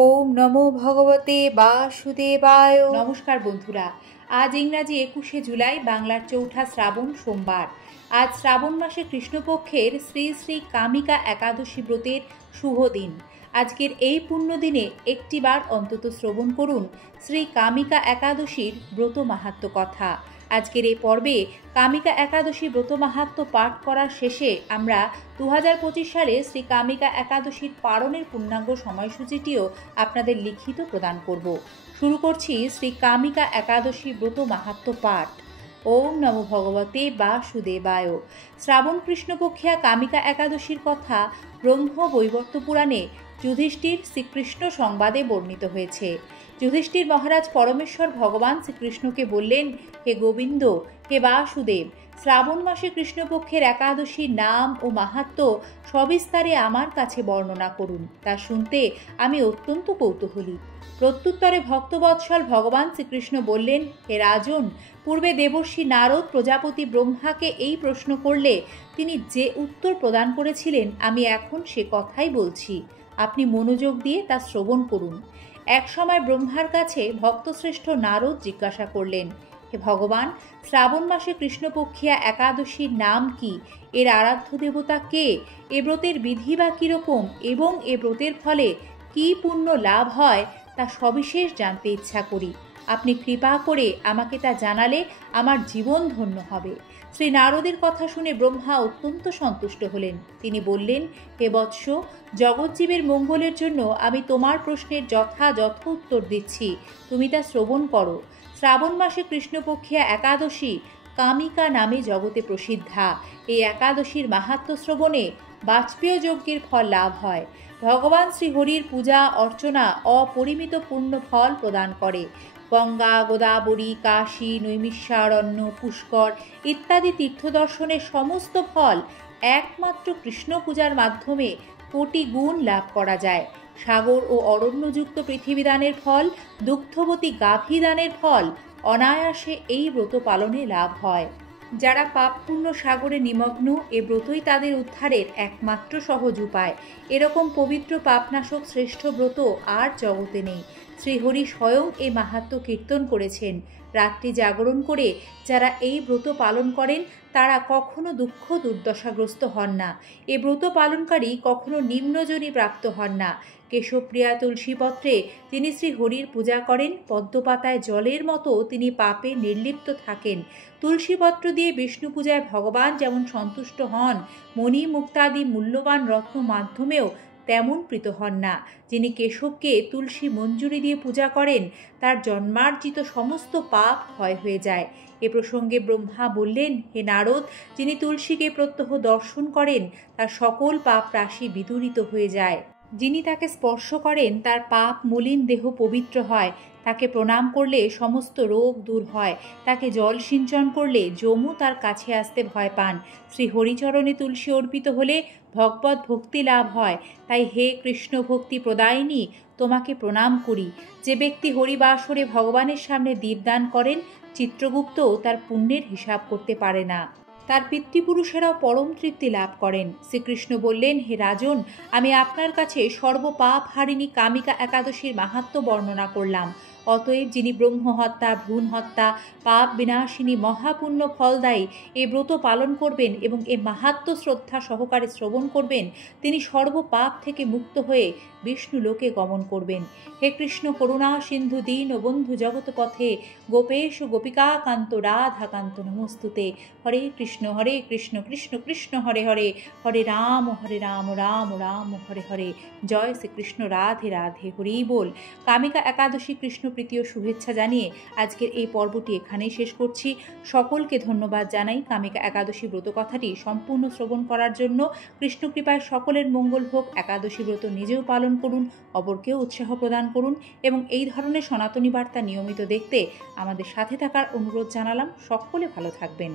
ওম নমো ভগবতে বাসুদেবায়। নমস্কার বন্ধুরা, আজ ইংরাজি 21শে জুলাই, বাংলার চৌঠা শ্রাবণ, সোমবার। আজ শ্রাবণ মাসে কৃষ্ণপক্ষের শ্রী শ্রী কামিকা একাদশী ব্রতের শুভ দিন। আজকের এই পুণ্য দিনে একটিবার অন্তত শ্রবণ করুন শ্রী কামিকা একাদশীর ব্রত মাহাত্ম্য কথা। আজকের এই পর্বে কামিকা একাদশী ব্রত মাহাত্ম্য পাঠ করার শেষে আমরা 2025 সালে শ্রী কামিকা একাদশীর পারণের পূর্ণাঙ্গ সময়সূচিটিও আপনাদের লিখিত প্রদান করব। শুরু করছি শ্রী কামিকা একাদশী ব্রত মাহাত্ম্য পাঠ। ওম নমো ভগবতে বাসুদেবায়। শ্রাবণ কৃষ্ণপক্ষিয়া কামিকা একাদশীর কথা ব্রহ্ম বৈবর্ত পুরাণে যুধিষ্ঠির শ্রীকৃষ্ণ সংবাদে বর্ণিত হয়েছে। যুধিষ্ঠির মহারাজ পরমেশ্বর ভগবান শ্রীকৃষ্ণকে বললেন, হে গোবিন্দ, হে বাসুদেব, শ্রাবণ মাসে কৃষ্ণপক্ষের একাদশীর নাম ও মাহাত্ম্য সবিস্তারে আমার কাছে বর্ণনা করুন, তা শুনতে আমি অত্যন্ত কৌতূহলী। প্রত্যুত্তরে ভক্তবৎসল ভগবান শ্রীকৃষ্ণ বললেন, হে রাজন, পূর্বে দেবর্ষি নারদ প্রজাপতি ব্রহ্মাকে এই প্রশ্ন করলে তিনি যে উত্তর প্রদান করেছিলেন, আমি এখন সে কথাই বলছি। আপনি মনোযোগ দিয়ে তা শ্রবণ করুন। এক সময় ব্রহ্মার কাছে ভক্তশ্রেষ্ঠ নারদ জিজ্ঞাসা করলেন, হে ভগবান, শ্রাবণ মাসে কৃষ্ণপক্ষিয়া একাদশীর নাম কি? এর আরাধ্য দেবতা কে? এ ব্রতের বিধি বা কীরকম এবং এ ব্রতের ফলে কি পুণ্য লাভ হয় তা সবিশেষ জানতে ইচ্ছা করি। আপনি কৃপা করে আমাকে তা জানালে আমার জীবন ধন্য হবে। শ্রী নারদের কথা শুনে ব্রহ্মা অত্যন্ত সন্তুষ্ট হলেন। তিনি বললেন, হে বৎস, জগজ্জীবের মঙ্গলের জন্য আমি তোমার প্রশ্নের যথাযথ উত্তর দিচ্ছি, তুমি তা শ্রবণ করো। শ্রাবণ মাসে কৃষ্ণপক্ষিয়া একাদশী কামিকা নামে জগতে প্রসিদ্ধা। এই একাদশীর মাহাত্ম্য শ্রবণে বাজপেয় যজ্ঞের ফল লাভ হয়। ভগবান শ্রীহরির পূজা অর্চনা অপরিমিত পূর্ণ ফল প্রদান করে। গঙ্গা, গোদাবরী, কাশী, নৈমিষারণ্য, পুষ্কর ইত্যাদি তীর্থদর্শনের সমস্ত ফল একমাত্র কৃষ্ণ পূজার মাধ্যমে কোটি গুণ লাভ করা যায়। সাগর ও অরণ্যযুক্ত পৃথিবীদানের ফল, দুগ্ধবতী গাভী দানের ফল অনায়াসে এই ব্রত পালনে লাভ হয়। যারা পাপপূর্ণ সাগরে নিমগ্ন, এ ব্রতই তাদের উদ্ধারের একমাত্র সহজ উপায়। এরকম পবিত্র পাপনাশক শ্রেষ্ঠ ব্রত আর জগতে নেই। শ্রীহরি স্বয়ং এই মাহাত্ম্য কীর্তন করেছেন। রাত্রি জাগরণ করে যারা এই ব্রত পালন করেন তারা কখনো দুঃখ দুর্দশাগ্রস্ত হন না। এ ব্রত পালনকারী কখনো নিম্নজনী প্রাপ্ত হন না। কেশবপ্রিয়া তুলসীপত্রে যিনি শ্রীহরির পূজা করেন, পদ্মপাতায় জলের মতো তিনি পাপে নির্লিপ্ত থাকেন। তুলসীপত্র দিয়ে বিষ্ণু পূজায় ভগবান যেমন সন্তুষ্ট হন, মণি মুক্তাদি মূল্যবান রত্ন মাধ্যমেও তেমন প্রীত হন না। যিনি কেশবকে তুলসী মঞ্জুরি দিয়ে পূজা করেন তার জন্মার্জিত সমস্ত পাপ ক্ষয় হয়ে যায়। এ প্রসঙ্গে ব্রহ্মা বললেন, হে নারদ, যিনি তুলসীকে প্রত্যহ দর্শন করেন তার সকল পাপ রাশি বিদূরিত হয়ে যায়। যিনি তাকে স্পর্শ করেন তার পাপ মলিন দেহ পবিত্র হয়। তাকে প্রণাম করলে সমস্ত রোগ দূর হয়। তাকে জল সিঞ্চন করলে যমু তার কাছে আসতে ভয় পান। শ্রী হরিচরণে তুলসী অর্পিত হলে ভগবত ভক্তি লাভ হয়। তাই হে কৃষ্ণ ভক্তি প্রদায়িনী, তোমাকে প্রণাম করি। যে ব্যক্তি হরিবাসরে ভগবানের সামনে দীপদান করেন, চিত্রগুপ্তও তার পুণ্যের হিসাব করতে পারে না। তার পিতৃপুরুষেরাও পরম তৃপ্তি লাভ করেন। শ্রীকৃষ্ণ বললেন, হে রাজন, আমি আপনার কাছে সর্বপাপ হারিণী কামিকা একাদশীর মাহাত্ম্য বর্ণনা করলাম। অতএব যিনি ব্রহ্ম হত্যা, ভ্রূণ হত্যা, পাপ বিনাশিনী মহাপুণ্য ফলদায়ী এ ব্রত পালন করবেন এবং এ মাহাত্ম্য শ্রদ্ধা সহকারে শ্রবণ করবেন, তিনি সর্বপাপ থেকে মুক্ত হয়ে বিষ্ণু লোকে গমন করবেন। হে কৃষ্ণ করুণা সিন্ধু দীন ও বন্ধু জগৎপথে গোপেশ গোপিকা কান্ত রাধাকান্ত নমস্তুতে। হরে কৃষ্ণ কৃষ্ণ কৃষ্ণ হরে হরে, হরে রাম রাম রাম হরে হরে। জয় শ্রীকৃষ্ণ, রাধে রাধে, হরি বল। কামিকা একাদশী কৃষ্ণ প্রীতীয় শুভেচ্ছা জানিয়ে আজকের এই পর্বটি এখানেই শেষ করছি। সকলকে ধন্যবাদ জানাই কামিকা একাদশী ব্রত কথাটি সম্পূর্ণ শ্রবণ করার জন্য। কৃষ্ণ কৃপায় সকলের মঙ্গল হোক। একাদশী ব্রত নিজেও পালন করুন, অপরকেও উৎসাহ প্রদান করুন এবং এই ধরনের সনাতনী বার্তা নিয়মিত দেখতে আমাদের সাথে থাকার অনুরোধ জানালাম। সকলে ভালো থাকবেন।